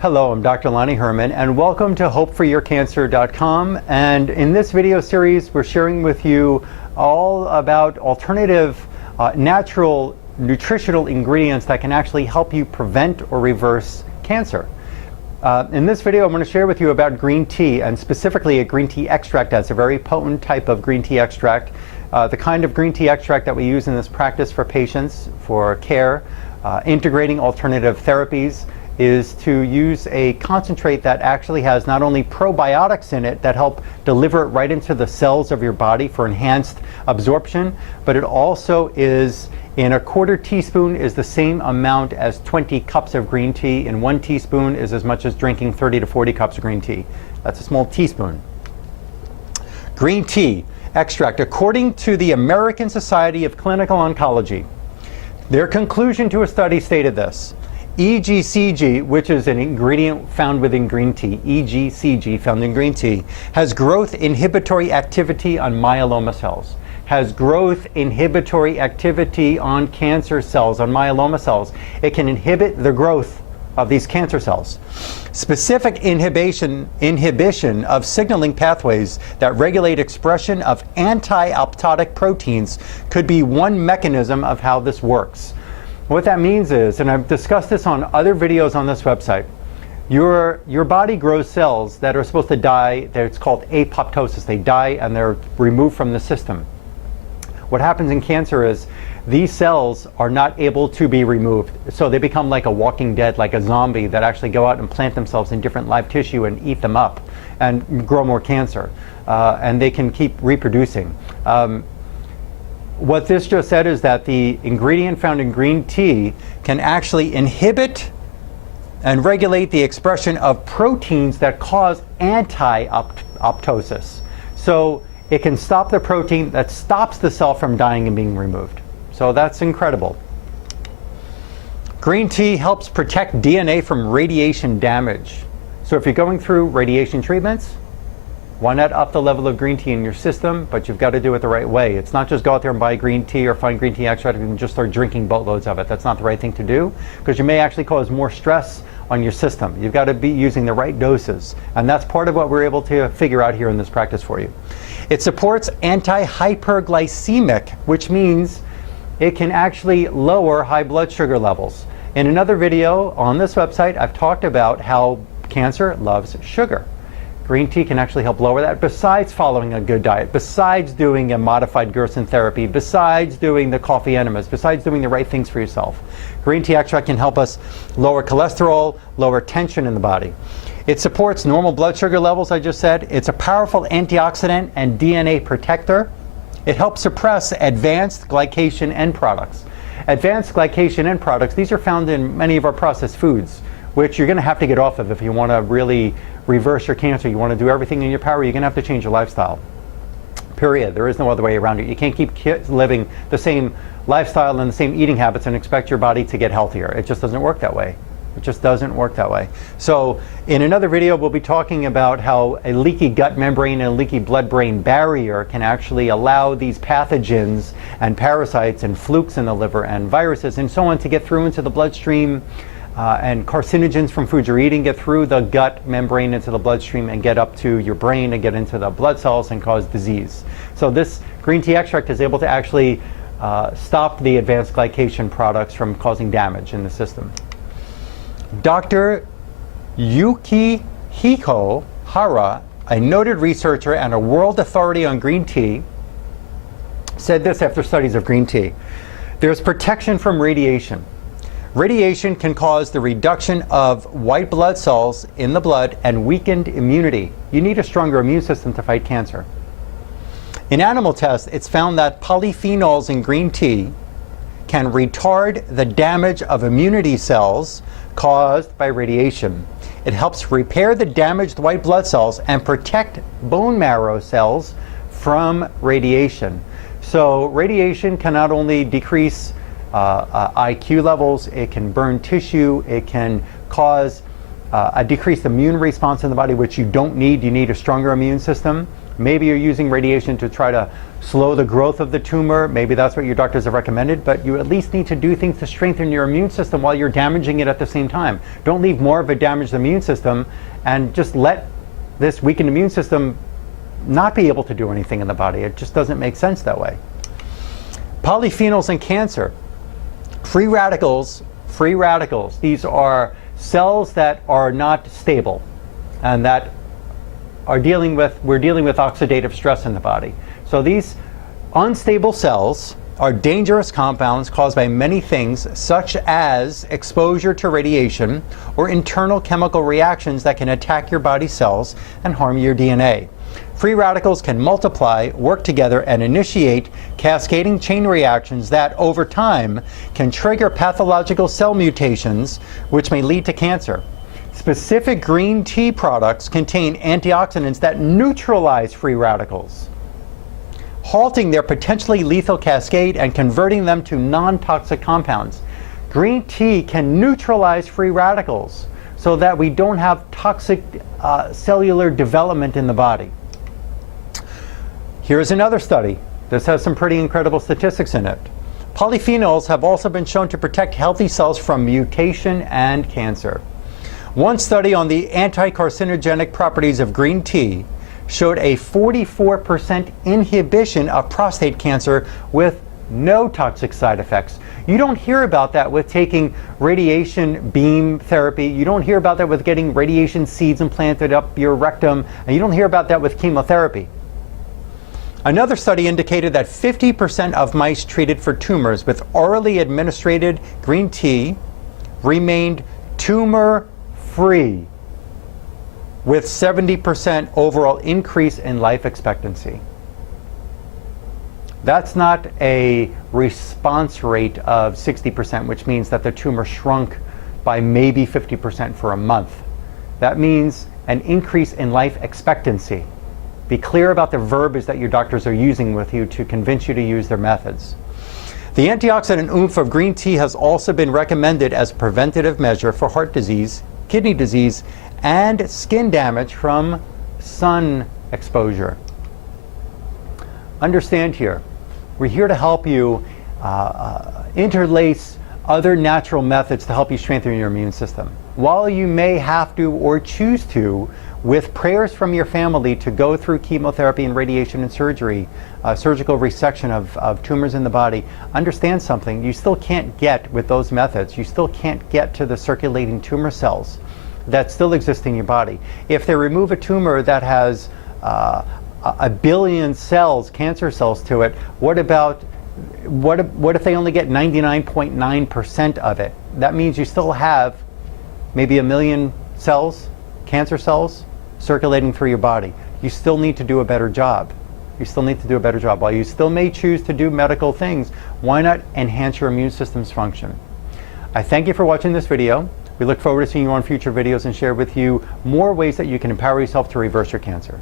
Hello, I'm Dr. Lonnie Herman, and welcome to HopeForYourCancer.com. And in this video series, we're sharing with you all about alternative, natural, nutritional ingredients that can actually help you prevent or reverse cancer. In this video, I'm going to share with you about green tea, and specifically a green tea extract that's a very potent type of green tea extract. The kind of green tea extract that we use in this practice for patients, for care, integrating alternative therapies, is to use a concentrate that actually has not only probiotics in it that help deliver it right into the cells of your body for enhanced absorption, but it also is in a quarter teaspoon is the same amount as 20 cups of green tea, and 1 teaspoon is as much as drinking 30 to 40 cups of green tea. That's a small teaspoon. Green tea extract, according to the American Society of Clinical Oncology, their conclusion to a study stated this: EGCG, which is an ingredient found within green tea, EGCG found in green tea, has growth inhibitory activity on myeloma cells, has growth inhibitory activity on cancer cells, on myeloma cells. It can inhibit the growth of these cancer cells. Specific inhibition of signaling pathways that regulate expression of anti-apoptotic proteins could be one mechanism of how this works. What that means is, and I've discussed this on other videos on this website, your body grows cells that are supposed to die. It's called apoptosis. They die and they're removed from the system. What happens in cancer is these cells are not able to be removed. So they become like a walking dead, like a zombie that actually go out and plant themselves in different live tissue and eat them up and grow more cancer. And they can keep reproducing. What this just said is that the ingredient found in green tea can actually inhibit and regulate the expression of proteins that cause anti-apoptosis. So it can stop the protein that stops the cell from dying and being removed. So that's incredible. Green tea helps protect DNA from radiation damage. So if you're going through radiation treatments, why not up the level of green tea in your system? But you've got to do it the right way. It's not just go out there and buy green tea or find green tea extract and just start drinking boatloads of it. That's not the right thing to do, because you may actually cause more stress on your system. You've got to be using the right doses. And that's part of what we're able to figure out here in this practice for you. It supports anti-hyperglycemic, which means it can actually lower high blood sugar levels. In another video on this website, I've talked about how cancer loves sugar. Green tea can actually help lower that, besides following a good diet, besides doing a modified Gerson therapy, besides doing the coffee enemas, besides doing the right things for yourself. Green tea extract can help us lower cholesterol, lower tension in the body. It supports normal blood sugar levels, I just said. It's a powerful antioxidant and DNA protector. It helps suppress advanced glycation end products. Advanced glycation end products, these are found in many of our processed foods, which you're going to have to get off of if you want to really reverse your cancer. You want to do everything in your power, you're going to have to change your lifestyle. Period. There is no other way around it. You can't keep living the same lifestyle and the same eating habits and expect your body to get healthier. It just doesn't work that way. It just doesn't work that way. So in another video, we'll be talking about how a leaky gut membrane and a leaky blood-brain barrier can actually allow these pathogens and parasites and flukes in the liver and viruses and so on to get through into the bloodstream. And carcinogens from foods you're eating get through the gut membrane into the bloodstream and get up to your brain and get into the blood cells and cause disease. So this green tea extract is able to actually stop the advanced glycation products from causing damage in the system. Dr. Yukihiko Hara, a noted researcher and a world authority on green tea, said this after studies of green tea: there's protection from radiation. Radiation can cause the reduction of white blood cells in the blood and weakened immunity. You need a stronger immune system to fight cancer. In animal tests, it's found that polyphenols in green tea can retard the damage of immunity cells caused by radiation. It helps repair the damaged white blood cells and protect bone marrow cells from radiation. So radiation can not only decrease IQ levels, it can burn tissue, it can cause a decreased immune response in the body, which you don't need. You need a stronger immune system. Maybe you're using radiation to try to slow the growth of the tumor. Maybe that's what your doctors have recommended, but you at least need to do things to strengthen your immune system while you're damaging it at the same time. Don't leave more of a damaged immune system and just let this weakened immune system not be able to do anything in the body. It just doesn't make sense that way. Polyphenols in cancer. Free radicals, these are cells that are not stable and that we're dealing with oxidative stress in the body. So these unstable cells are dangerous compounds caused by many things, such as exposure to radiation or internal chemical reactions that can attack your body cells and harm your DNA. Free radicals can multiply, work together, and initiate cascading chain reactions that, over time, can trigger pathological cell mutations, which may lead to cancer. Specific green tea products contain antioxidants that neutralize free radicals, halting their potentially lethal cascade and converting them to non-toxic compounds. Green tea can neutralize free radicals so that we don't have toxic cellular development in the body. Here's another study. This has some pretty incredible statistics in it. Polyphenols have also been shown to protect healthy cells from mutation and cancer. One study on the anti-carcinogenic properties of green tea showed a 44% inhibition of prostate cancer with no toxic side effects. You don't hear about that with taking radiation beam therapy. You don't hear about that with getting radiation seeds implanted up your rectum. And you don't hear about that with chemotherapy. Another study indicated that 50% of mice treated for tumors with orally administered green tea remained tumor-free, with 70% overall increase in life expectancy. That's not a response rate of 60%, which means that the tumor shrunk by maybe 50% for a month. That means an increase in life expectancy. Be clear about the verbiage that your doctors are using with you to convince you to use their methods. The antioxidant oomph of green tea has also been recommended as a preventative measure for heart disease, kidney disease, and skin damage from sun exposure. Understand here, we're here to help you interlace other natural methods to help you strengthen your immune system. While you may have to or choose to, with prayers from your family, to go through chemotherapy and radiation and surgery, surgical resection of tumors in the body, understand something. You still can't get, with those methods, you still can't get to the circulating tumor cells that still exist in your body. If they remove a tumor that has a billion cells, cancer cells to it, what if they only get 99.9% of it? That means you still have maybe 1 million cells, cancer cells, circulating through your body. You still need to do a better job. You still need to do a better job. While you still may choose to do medical things, why not enhance your immune system's function? I thank you for watching this video. We look forward to seeing you on future videos and share with you more ways that you can empower yourself to reverse your cancer.